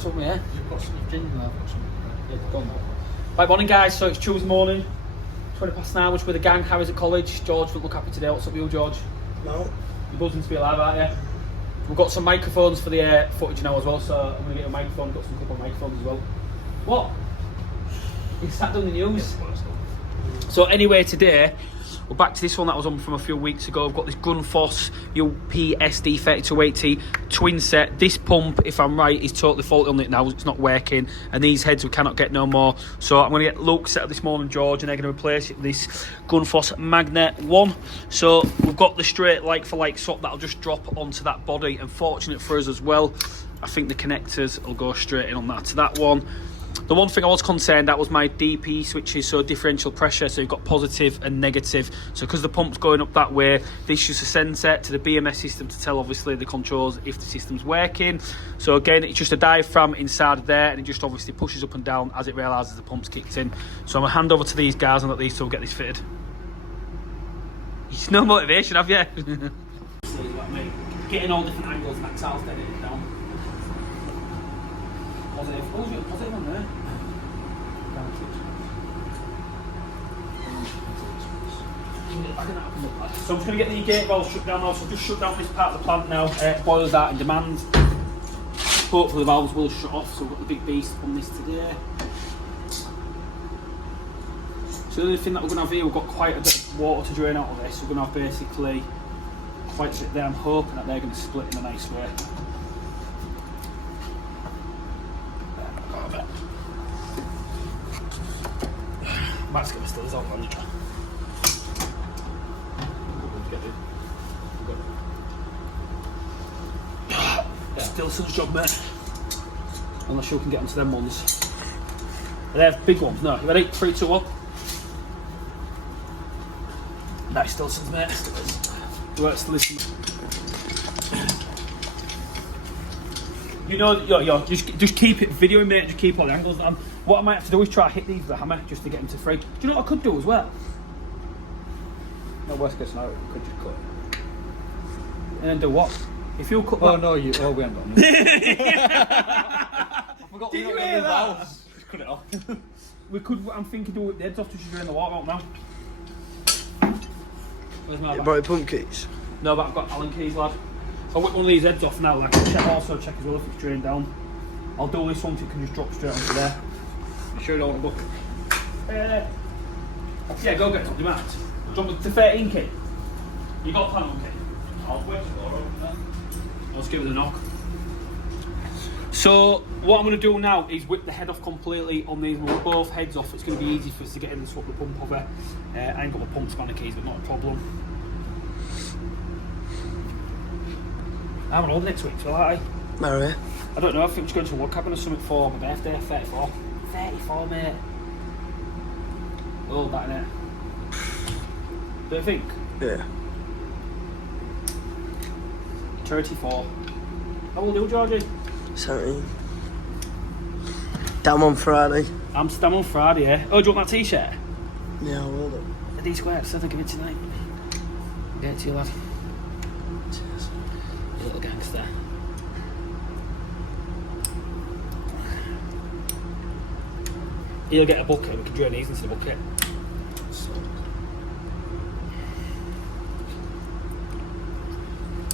got something here. You've got some ginger there. I've got some. Yeah, go on. Right, morning guys. So it's Tuesday morning, 9:20. We're with the gang. Harry's at college. George will look happy today. What's up, you, George? No. You're buzzing to be alive, aren't you? We've got some microphones for the footage now as well. So I'm going to get a microphone. Got some couple of microphones as well. What? You sat down the news. So anyway, today we're back to this one that was on from a few weeks ago. I've got this Grundfos UPSD 3280 twin set. This pump, if I'm right, is totally faulty on it now. It's not working, and these heads we cannot get no more. So I'm going to get Luke set up this morning, George, and they're going to replace it with this Grundfos Magnet 1. So we've got the straight like for like swap that'll just drop onto that body. And fortunate for us as well, I think the connectors will go straight in on that to that one. The one thing I was concerned that was my DP switches, so differential pressure, so you've got positive and negative. So because the pump's going up that way, this is a sensor to the BMS system to tell obviously the controls if the system's working. So again, it's just a diaphragm inside of there, and it just obviously pushes up and down as it realises the pump's kicked in. So I'm going to hand over to these guys and let these two get this fitted. It's no motivation, have you? Getting all different angles and that's how it's dead it down. Positive. Oh, there's a positive on there. So I'm just going to get the gate valve shut down now. So I've just shut down this part of the plant now. Boilers out in demand. Hopefully the valves will shut off. So we've got the big beast on this today. So the only thing that we're going to have here, we've got quite a bit of water to drain out of this. We're going to have basically quite a bit there. I'm hoping that they're going to split in a nice way. Matt's going to still his own manager. Still Son's job, mate. Unless you can get onto them ones. They're big ones, no. You ready? 3, 2, 1. That's still Son's, mate. Still works to listen. You know, just keep it videoing, mate. Just keep all the angles down. What I might have to do is try to hit these with a hammer just to get them to free. Do you know what I could do as well? No, worst case scenario, we could just cut it. And then do what? If you cut Oh that... no, we haven't got any. I forgot. Did you hear that? Just cut it off. We could, I'm thinking, do it with the heads off to just drain the water out now. Where's my You brought your pump keys? No, but I've got Allen keys, lad. I'll whip one of these heads off now, like, also check as well if it's drained down. I'll do this one so it can just drop straight onto there. You sure you don't want to book? Yeah, go get it, do you mind? Do you want the 13 key? You got a panel key? I'll whip it all over there. I'll just give it a knock. So, what I'm going to do now is whip the head off completely on these. We'll whip both heads off. It's going to be easy for us to get in and swap the pump over. I ain't got the pump spanner keys, but not a problem. I'm on holiday next week, so I Mary? don't know, I think I'm just going to a log cabin or something for my birthday, 34. 34, mate. Oh, that innit? Do you think? Yeah. 34. How old are you, Georgie? 17. Damn on Friday. Amsterdam on Friday, yeah? Oh, do you want that t-shirt? Yeah, I will do. The D-squared, so I'll give it tonight. Get it to you, lad. Cheers. You little gangster. He'll get a bucket, we can drain these into the bucket.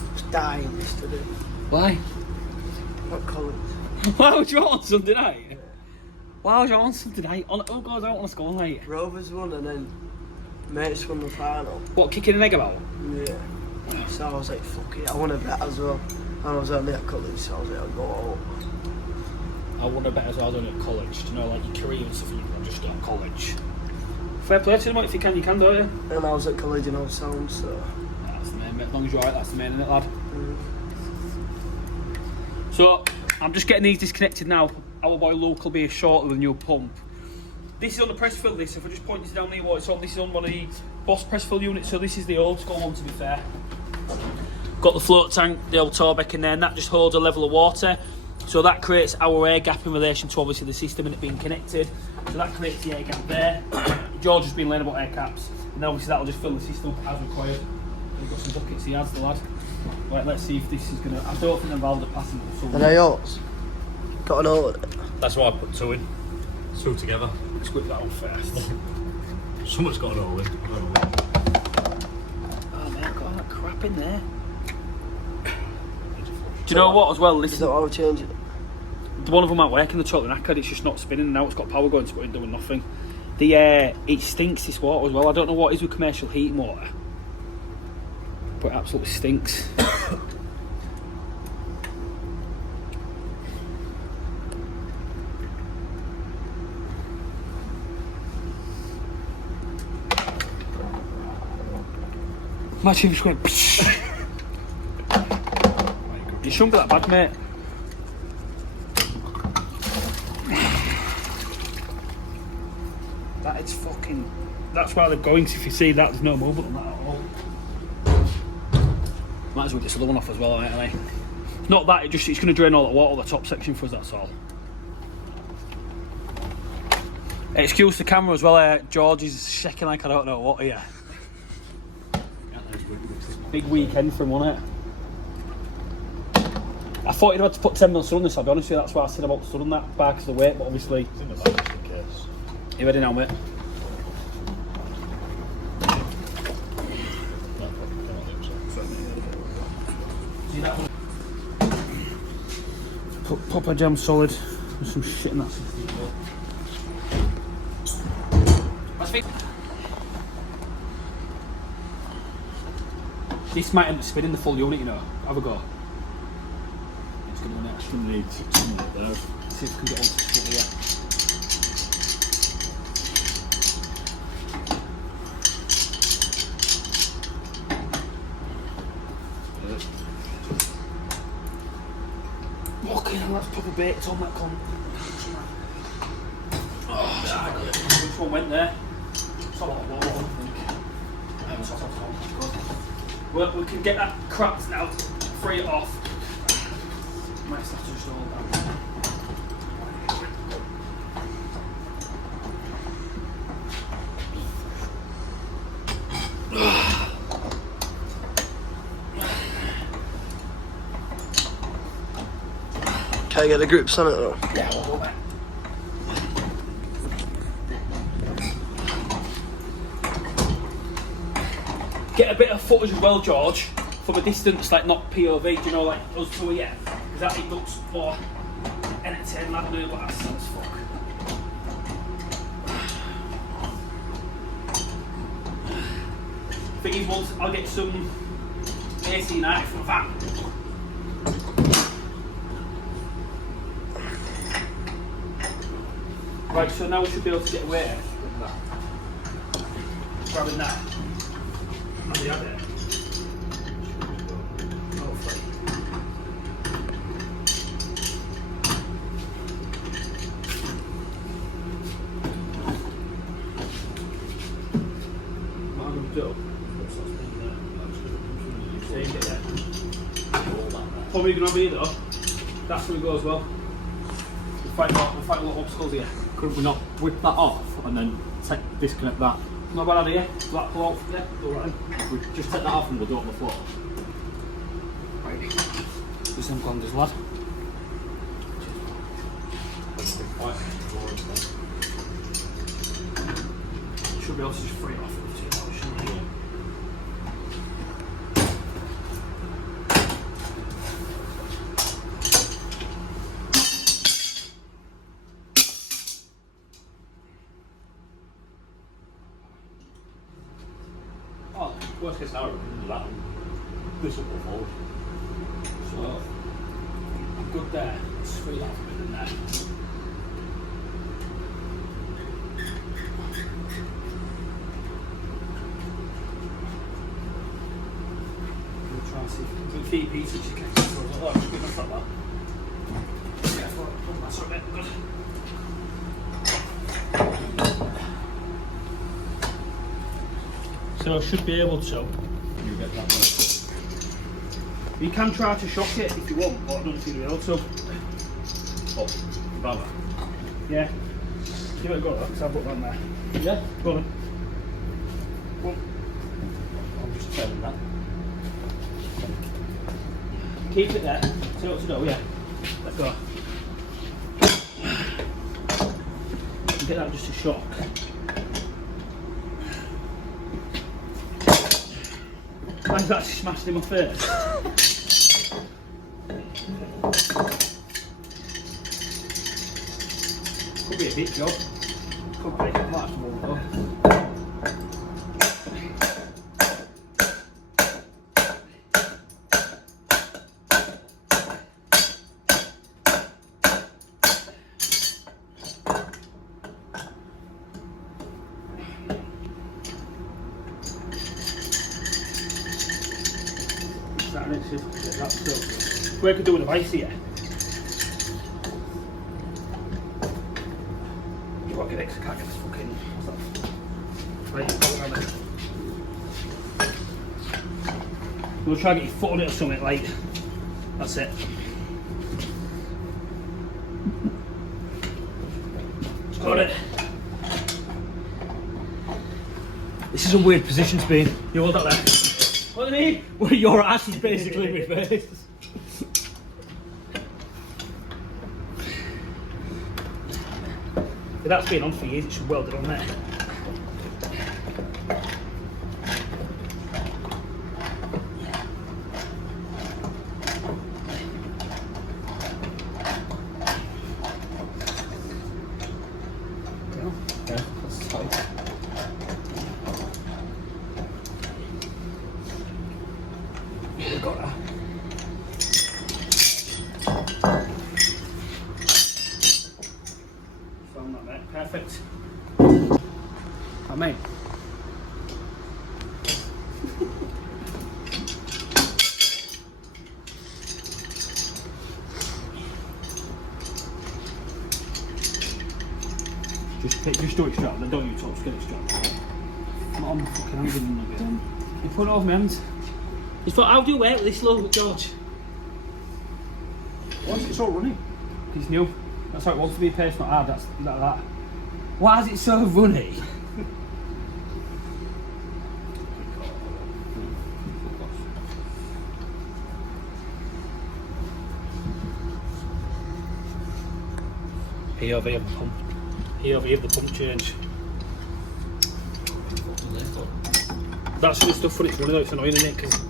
I was dying yesterday. Why? Not college. Why would you on Sunday night? Why was you on Sunday night? Who goes out on a school night? Rovers won and then mates won the final. What, kicking an egg about? Yeah. So I was like, fuck it, I want to bet as well. And I was only at college, so I was like, I'll go out. I wonder better as well doing it at college. Do you know, like your career and stuff, you can just start college. Fair play to them, if you can, don't you? And I was at college and I was sound, so... Yeah, that's the main bit. As long as you're alright, that's the main, innit, lad? So, I'm just getting these disconnected now. Our boy Luke will be shortly with a new pump. This is on the press fill list. If I just point this down here, what it's on, this is on one of the Boss press fill units, so this is the old school one, to be fair. Got the float tank, the old Torbeck in there, and that just holds a level of water. So that creates our air gap in relation to obviously the system and it being connected. So that creates the air gap there. George has been learning about air caps, and then obviously that'll just fill the system as required. We've got some buckets he has, the lad. Right, let's see if this is gonna. I don't think the valves are passing. Are they yours? Got an hole in it. That's why I put 2 in. 2 together. Let's whip that one first. Someone's got an hole in. I don't know what. Oh man, I've got all that crap in there. Do you know what as well? Is Listen, that why we're changing it? one of them might work in the totally knackered, it's just not spinning, and now it's got power going to it and doing nothing. The it stinks, this water as well. I don't know what it is with commercial heating water, but it absolutely stinks. Imagine if it's going. You shouldn't be that bad, mate. That is fucking. That's why they're going. If you see that, there's no movement on that at all. Might as well get this other one off as well, aren't they? Not that, it's going to drain all that water, the top section for us, that's all. Excuse the camera as well, George is shaking like I don't know what here. Big weekend for him, wasn't it? I thought you'd have to put 10 mil sun on this, I'll be honest with you, that's why I said about sun on that bar because of the weight, but obviously... It's in the back just in case. You ready now, mate? Put Papa Jam solid with some shit in that 16 mil. This might end up spinning the full unit, you know. Have a go. It's going to be next. Shouldn't need 16 up there. See if we can get on to split here. Okay, now that's proper bait. It's on that con. Which one went there? It's a lot of water, I think. Well, we can get that cracked now, free it off. Might just have to just hold that. Can I get the grips on it though? Yeah, we'll hold it. Get a bit of footage as well, George, from a distance, like not POV, do you know, like us two here, because that it looks more entertaining, like the but that's fuck. Thing is, once I'll get some AC United from that. Right, so now we should be able to get away with that. Grabbing that. And the other. Hopefully. What I'm going to do. Take it there. Probably going to be though. That's going to go as well. We'll fight a lot of obstacles here. Couldn't we not whip that off and then disconnect that? Not a bad idea. Black pull out. Yeah, alright. We just take that off and we'll do it on the floor. Right. Do some congas, lad. Should be able to just free it off with 2 hours, shouldn't we? Oh, worst case scenario, we can do that and this will go forward. So, I'm good there. Let's free that from in there. We'll try and see if we can feed pieces. You can catch it for us. Oh, just give us that. Yeah, that's all right. Good. So I should be able to. You get that one. You can try to shock it if you want, but I don't think you'll be able to. Oh, about that. Yeah. Give it a go, because I've got one there. Yeah? Go on. Go on. I'm just turning that. Keep it there. See what to do, yeah. Let's go. get that just a shock. I've actually smashed in my face. Could be a bit, Joe. Could be. I might have to move though. That's stuff. We could do with a vice here. You won't get it 'cause I can't get this fucking. Right, put it on it. We'll try and get your foot on it or something, like. That's it. Got it. This is a weird position to be in. You hold that there. What do you mean? Well, your ass is basically my face. If that's been on for years, it should weld it on there. Yeah, that's tight. We got that. Found that, mate. Perfect. I mean. Just do it straight, then don't you touch, get it straight. I'm not on my fucking hands again. You put it over my hands. You thought, how do you work with this low, George? Why is it so runny? It's new. That's how it wants to be a pace, not hard. That's like that. Why is it so runny? POV of the pump. POV of the pump change. That's the stuff when it's running though, it's annoying, isn't it? 'Cause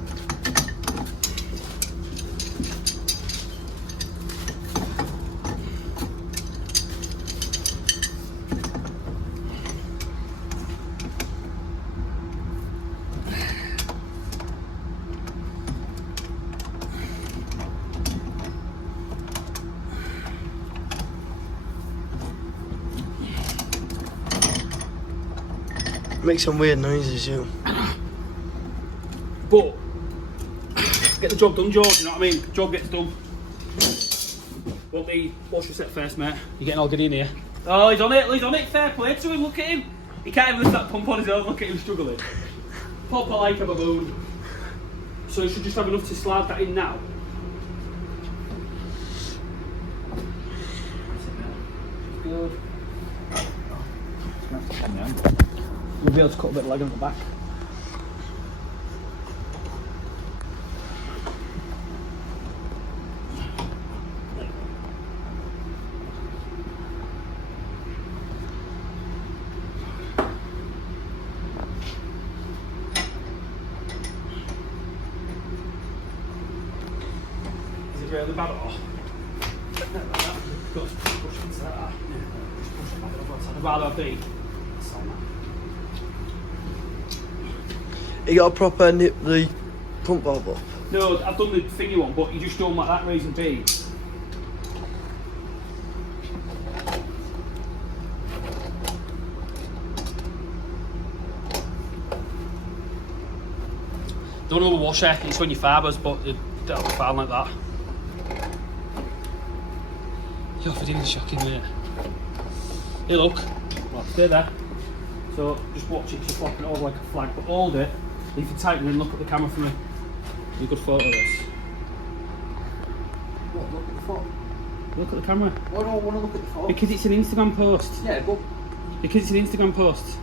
Make some weird noises, you. but get the job done, George, you know what I mean? Job gets done. Want the wash set first, mate. You're getting all good in here. Oh, he's on it, fair play to him, look at him. He can't even lift that pump on his own, look at him struggling. Pop it like a baboon. So you should just have enough to slide that in now. Good. You'll be able to cut a bit of leg on the back. Is it really bad or? Like that. Got to push into that. Yeah. Just push it back over. I'd rather be. You got a proper nip the pump valve up? No, I've done the thingy one, but you just don't like that reason be. Don't know the washer, it's when you fibres, but that'll be fine like that. You're for doing the shocking, mate. Hey, look. Well, stay there. So just watch it, just flopping it over like a flag, but hold it. If you tighten it and look at the camera for me. Do a good photo of this. What, look at the phone? Look at the camera. Why don't I want to look at the phone? Because it's an Instagram post. Yeah, but... Because it's an Instagram post.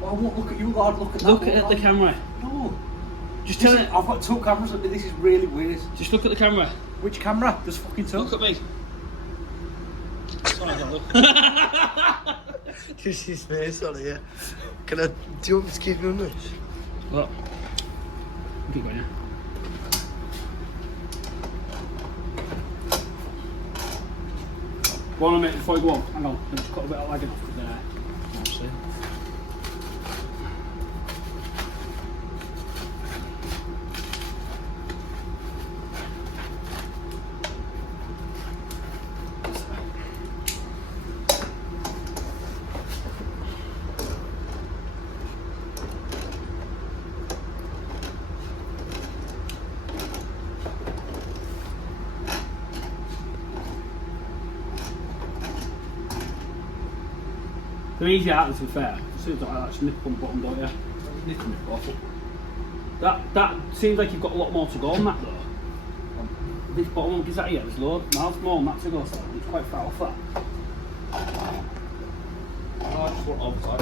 Well, I won't look at you, lad, look at that. Look at the camera. No. Just This tell is, it. I've got two cameras at me, this is really weird. Just look at the camera. Which camera? There's fucking two. Look at me. Sorry, I don't look. Just his face on here. Do you want me to keep doing this? Look. Keep going, yeah. Go on a minute before you go on. Hang on, I've just got a bit of lagging off there. Actually. They're easy out, to be fair. As soon as I actually nip on the bottom, don't you? Nip and nip off. That seems like you've got a lot more to go on that though. This bottom one, is that here? There's loads more on that to go, so it's quite far off that. I just want outside.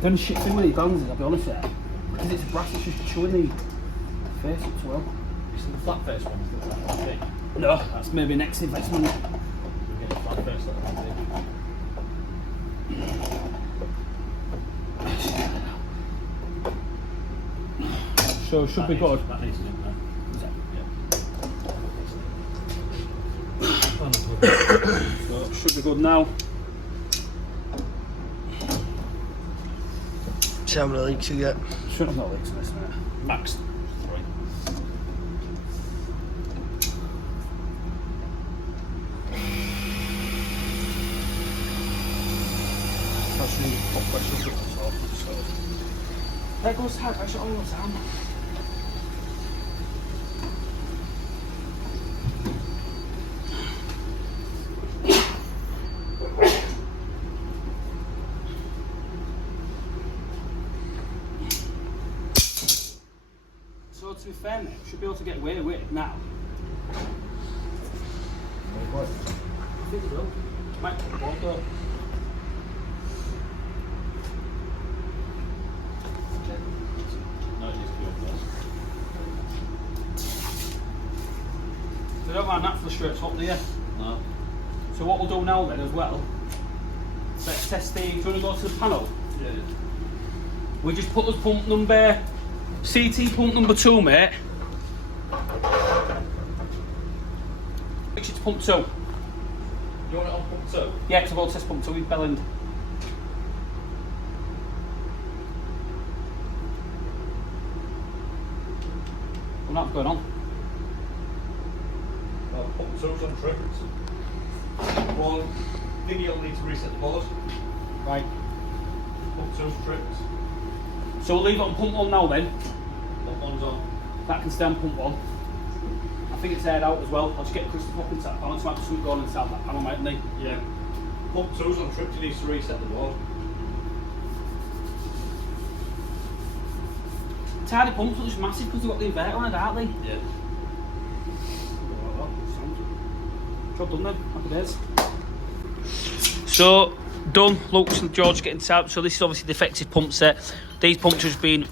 Then shit thing with these balances, I'll be honest with you. Because it's brass, it's just chewing the face up so well. It's the flat face one, is that one thing? No, that's maybe next investment. We get the flat face that one thing. So it should be good. That needs an impact. So it should be good now. See how many leaks you get. Shouldn't have got leaks in this, mate. Max 3. That's really hot pressure. So there goes high pressure all the time. So to be fair, mate, we should be able to get away with it now. I think we will. Might put the ball though. No, it needs to be on They don't mind that for the straight top, do you? there. No. So what we'll do now then as well, let's test the, do you want to go to the panel? Yeah. We just put us pump number, CT pump number 2, mate. Which is pump 2. You want it on pump 2? Yeah, because I've got to test pump 2 with Belland. Well, that's going on. Pump 2's on trips. One thing you'll need to reset the board. Right. Pump 2's trips. So we'll leave it on pump 1 now then. Pump 1's on. That can stay on pump 1. I think it's aired out as well. I'll just get Chris to pop into that panel to have something going inside that panel, mightn't he? Yeah. Pump 2's on trips, you need to reset the board. Tidy pumps are just massive because they've got the inverter on it, aren't they? Yeah. Job done then, happy days. So, done. Luke's and George getting tapped. So this is obviously the defective pump set. These pumps have been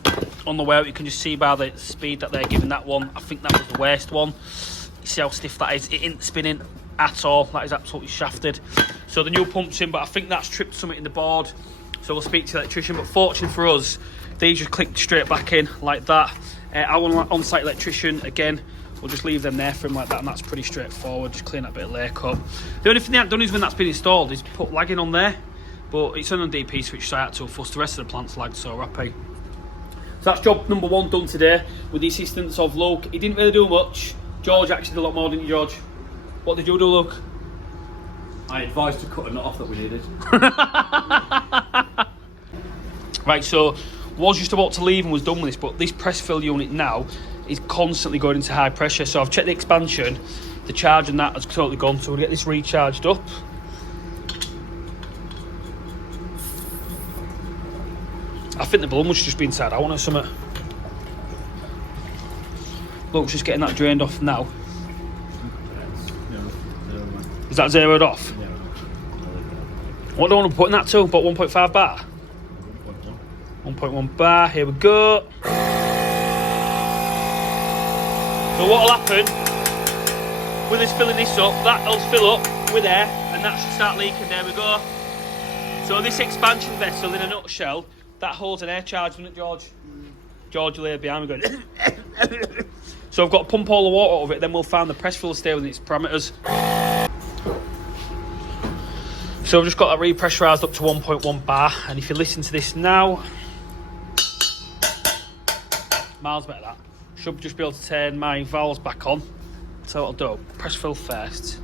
on the way out. You can just see by the speed that they're giving that one. I think that was the worst one. You see how stiff that is? It isn't spinning at all. That is absolutely shafted. So the new pump's in, but I think that's tripped something in the board. So we'll speak to the electrician. But fortunately for us, these just clicked straight back in like that. Our on-site electrician, again, we'll just leave them there for him like that, and that's pretty straightforward. Just clean that bit of lake up. The only thing they haven't done is when that's been installed is put lagging on there, but it's only on DP switch, so I had to fuss. The rest of the plant's lagged, so we're happy. So that's job number 1 done today with the assistance of Luke. He didn't really do much. George actually did a lot more, didn't you, George? What did you do, Luke? I advised to cut a knot off that we needed. Right, so was just about to leave and was done with this, but this press fill unit now is constantly going into high pressure. So I've checked the expansion, the charge and that has totally gone, so we'll get this recharged up. I think the balloon was just being inside out or something. Luke's just getting that drained off now. Is that zeroed off? What do I want to put in that to? About 1.5 bar? 1.1 bar, here we go. So what will happen with us filling this up, that'll fill up with air and that should start leaking. There we go. So this expansion vessel, in a nutshell, that holds an air charge, doesn't it, George? George lay behind me going. So I've got to pump all the water out of it, then we'll find the press fill stay within its parameters. So I've just got that repressurised up to 1.1 bar, and if you listen to this now, miles better that. Should just be able to turn my valves back on. So what I'll do, press fill first.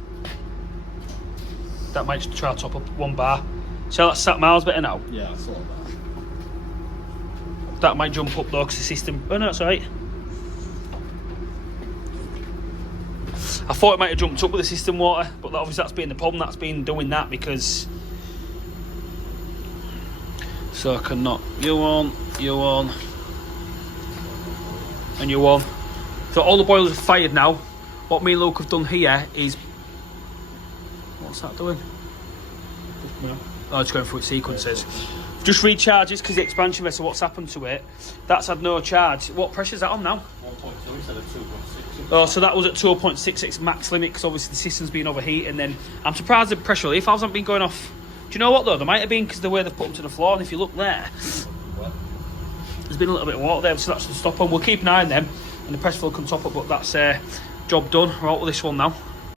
That might just try to top up 1 bar. So that's sat miles better now. Yeah, I saw that. That might jump up though, because the system. Oh no, that's alright. I thought it might have jumped up with the system water, but obviously that's been the problem. That's been doing that because. So I cannot. You on, and you on. So all the boilers are fired now. What me and Luke have done here is. What's that doing? Oh, it's going through its sequences. Just recharges because the expansion vessel, what's happened to it, that's had no charge. What pressure is that on now? 1.2 instead of 2.6. Oh, so that was at 2.66 max limit because obviously the system's been overheating. And then I'm surprised the pressure relief valves haven't been going off. Do you know what though? There might have been because the way they've put them to the floor. And if you look there, there's been a little bit of water there, so that's to stop them. We'll keep an eye on them and the press fill can top up, but that's job done. We're out with this one now.